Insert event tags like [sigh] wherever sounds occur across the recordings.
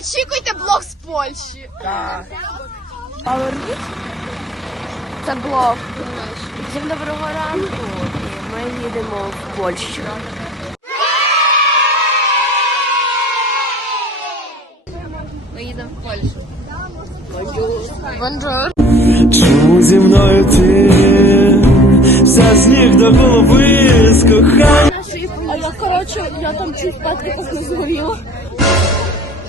Очікуйте блог з Польщі. Так. Це блог. Всім доброго ранку. Ми їдемо в Польщу. Ми їдемо в Польщу. Бонжур. Чому зі мною ти вся з ніг до голови з кохання А я, коротше, я там чуть патриков не згоріла.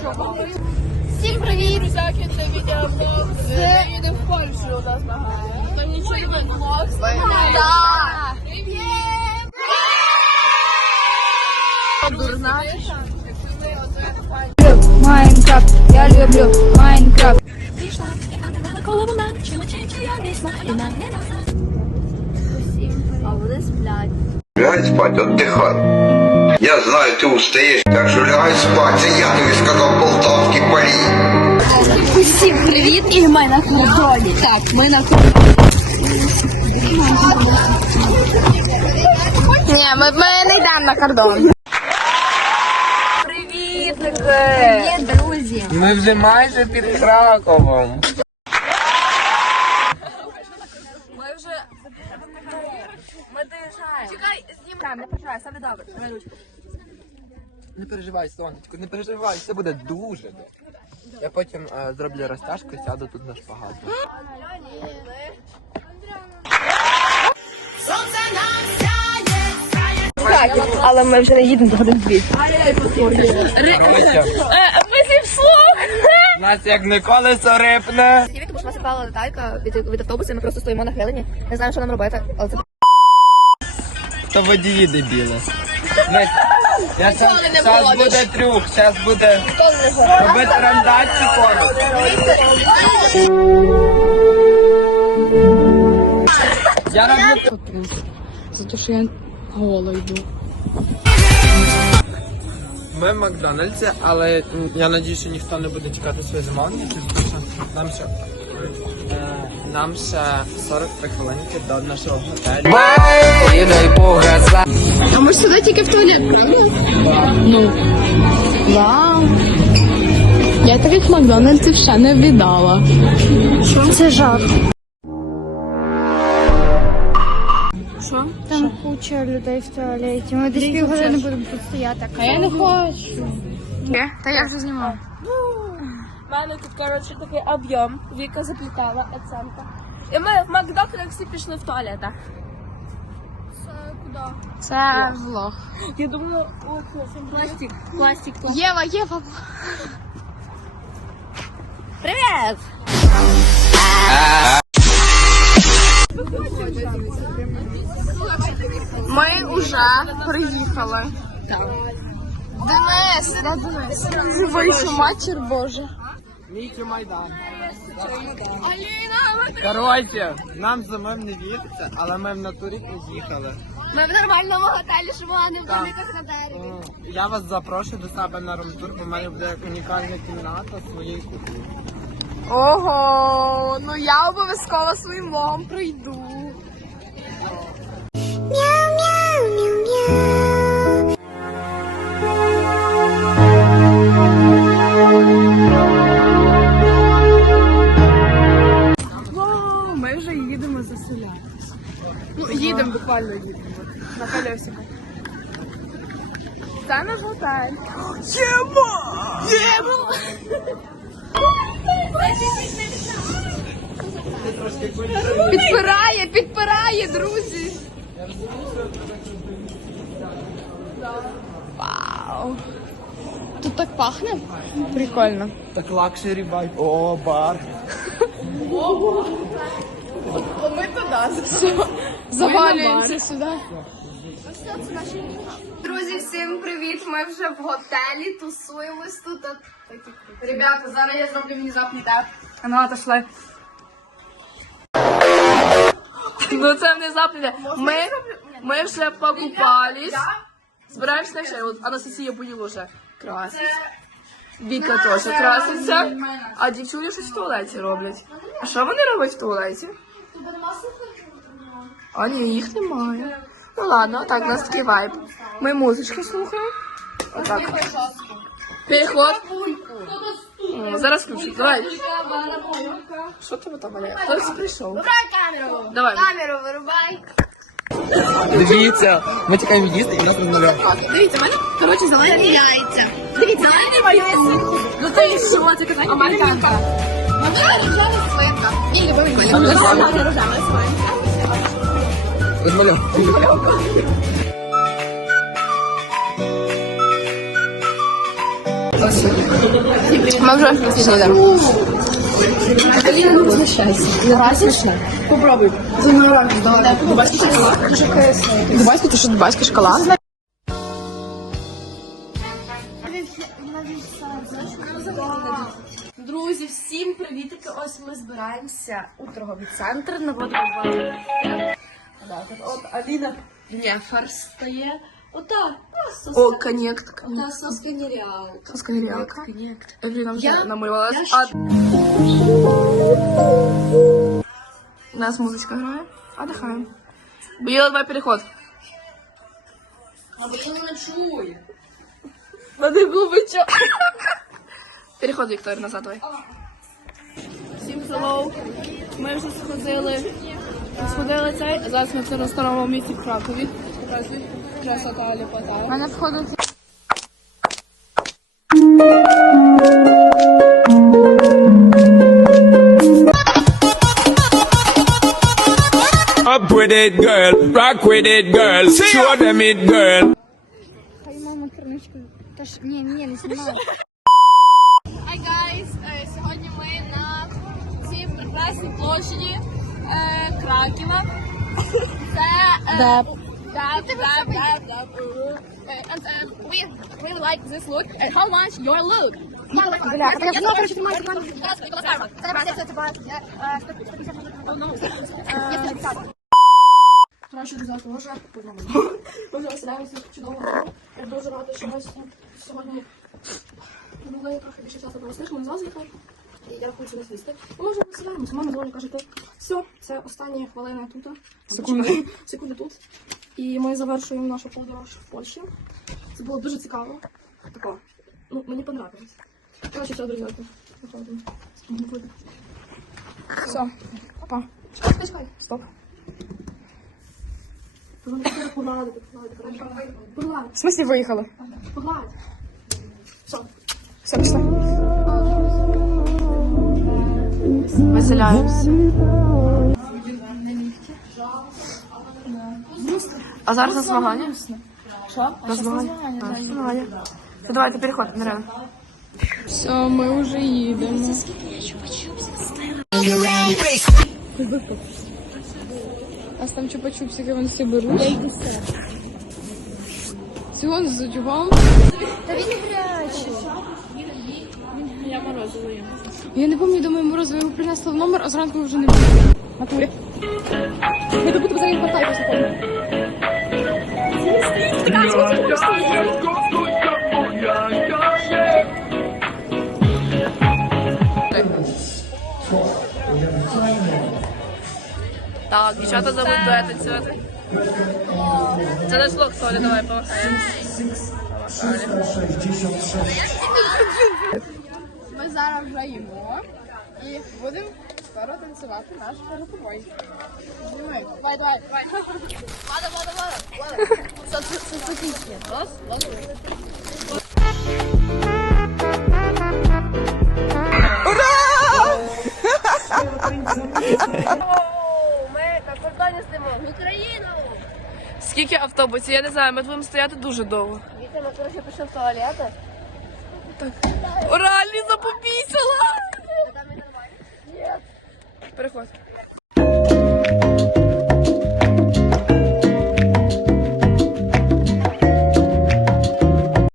Всім привіт! Це відеоблог. Ми їдемо в Польщу у нас багато. То нічого не блог. Так. Майнкрафт, я люблю Майнкрафт. Сплять. Лягай спать, отдыхай. Я знаю, ты устаешь, так что лягай спать. Це я тобі сказав полтавський полі. Всім привіт! І ми на кордоні. Так, ми на Ні, ми, ми не йдемо на кордон. Привітники! Привіт, друзі! Ми вже майже під Краковом. Ми вже... Ми доїжджаємо. Чекай, знімаємо, не переживай, все буде добре. Ручку. Не переживай, сонечко, не переживай, все буде дуже добре. Я потім е, зроблю розтяжку і сяду тут на шпагат. Але ми вже не їдемо до годин дві. Коротше, Ми зі у нас як ніколи рипне. Тому що нас впала деталька від, від автобуса, ми просто стоїмо на хвилині. Не знаємо, що нам робити, але це То водії дебіли. Я щас, щас буде трюк, щас буде робити рандат чи. Я роблю За те, що я гола йду. Ми в Макдональдсі, але м, я надію, що ніхто не буде чекати своє замовлення, тому що нам ще, е, нам ще 43 хвилинки до нашого готелю. А ми ж сюди тільки в туалет, правда? Ну. Да. Я таких Макдональдсів ще не віддала. Це жах. Там куча людей в туалеті. Ми десь півгодини будемо тут стояти. А я не хочу. Та я вже знімав. У мене тут, коротше, такий об'єм. Віка заплітала оценка. І ми в Макдональдсі пішли в туалетах. Це влог. Я думала, о, пластик, пластик. Єва, Єва. Привіт! Ми вже приїхали. Денис, де Денис? Вийшов матір Боже. Мій Майдан. Коротше, нам самим не віриться, але ми в натурі приїхали. Ми в нормальному готелі, що була не в Так. домиках на дереві. М, Я вас запрошую до себе на румтур, бо в мене буде унікальна кімната своєї кухні. Ого, ну я обов'язково своїм влогом прийду. Їдемо заселятися. Ну, їдемо, буквально їдемо. На колесику. Це наш готель. Єма! Єма! Підпирає, підпирає, друзі. Вау. Тут так пахне? Прикольно. Так лакшері байк. О, бар. [laughs] туди. Завалюємося сюди. Друзі, всім привіт! Ми вже в готелі, тусуємось тут. Ребята, зараз я зроблю внезапний теп. А ну, отошли. Ну це внезапно. йде. Ми, ми вже покупались. Збираємось на ще. От Анастасія поїла вже краситься. Віка теж краситься. А дівчулі щось в туалеті роблять. А що вони роблять в туалеті? А ні, їх немає. Ну ладно, так, у нас такий вайб. Ми музичку слухаємо. Отак. Переход. О, зараз включу. Давай. Що тебе там валяє? Хтось прийшов. камеру. Давай. Камеру вирубай. Дивіться, ми чекаємо їсти і нас розмовляємо. Дивіться, в мене, коротше, зелені яйця. Дивіться, зелені яйця. Ну ти що, ти казав? А мене яка? Мене рожева свинка. Мій любимий мене. рожева свинка. Ми вже після йдемо. Аліна, не знущайся. Дубайський Попробуй. Дубайський шоколад. Дубайський, ти що, дубайський шоколад? Друзі, всім привітики! Ось ми збираємося у торговий центр, на наводимо Так, от, Аліна Нефер стає. Отак. О, коннект. Та соска нереальна. Соска нереалка. Аліна вже намалювалась. А... У нас музичка грає. Отдихаємо. Біла, давай переход. А ви не чує. Надо було би чо. Переход, Віктор, назад давай. Всім hello. Ми вже сходили. Сходили цей. Зараз ми це в старому місті в Кракові. Красота, ліпота. Мене входить Up with it, girl. Rock with it, girl. Show them it, girl. Хай мама керничку. Та ж ні, ні, не знімала. Hi guys! Е, Сьогодні ми на цій прекрасній площаді Краківа. Це е, Даб. Даб, даб, даб, даб. Е, And uh, we really like this look. And how much your look? Бля, я знала, короче, Карма. Коротше, друзі, ми вже ми вже веселяємося чудово. Я дуже рада, що ми сьогодні могли трохи більше часу провести, що ми зразу їхали. І я хочу розвісти. І ми вже веселяємося. Мама доволі каже, все, це останні хвилини тут. Секунди. Секунди [laughs] тут. І ми завершуємо нашу подорож в Польщі. Це було дуже цікаво. Тако. Ну, мені понравилось. Коротше, все, друзі, виходимо. Все. Папа. Чекай, чекай, чекай. Стоп. Погладити, погладити. В смысле виїхали? Погладити. Все. Все, пішли. Веселяємося. А зараз на змагання? Що? На змагання. А, змагання. Це давайте переход, Мирена. Все, ми вже їдемо. А там чупа-чупсики вони всі беруть. Я йду з утюгом. Та він не гарячий. Я морозиво їм. Я не пам'ятаю, думаю, морозиво його принесли в номер, а зранку вже не було. Матурі. Я как будто бы за ним хватаю після того. Так, дівчата забудує танцювати. Це наш лок, Соля, давай помахаємо. Ми зараз вже їмо і будемо скоро танцювати наш переповой. Давай, давай, давай. Влада, влада, влада, влада. Пісня. Раз, два, три. Ми на кордоні стоїмо. В Україну! Скільки автобусів? Я не знаю, ми будемо стояти дуже довго. Вітя, ми, коротше, пішли в туалет. Так. Ура, Ліза попісила! Переходь.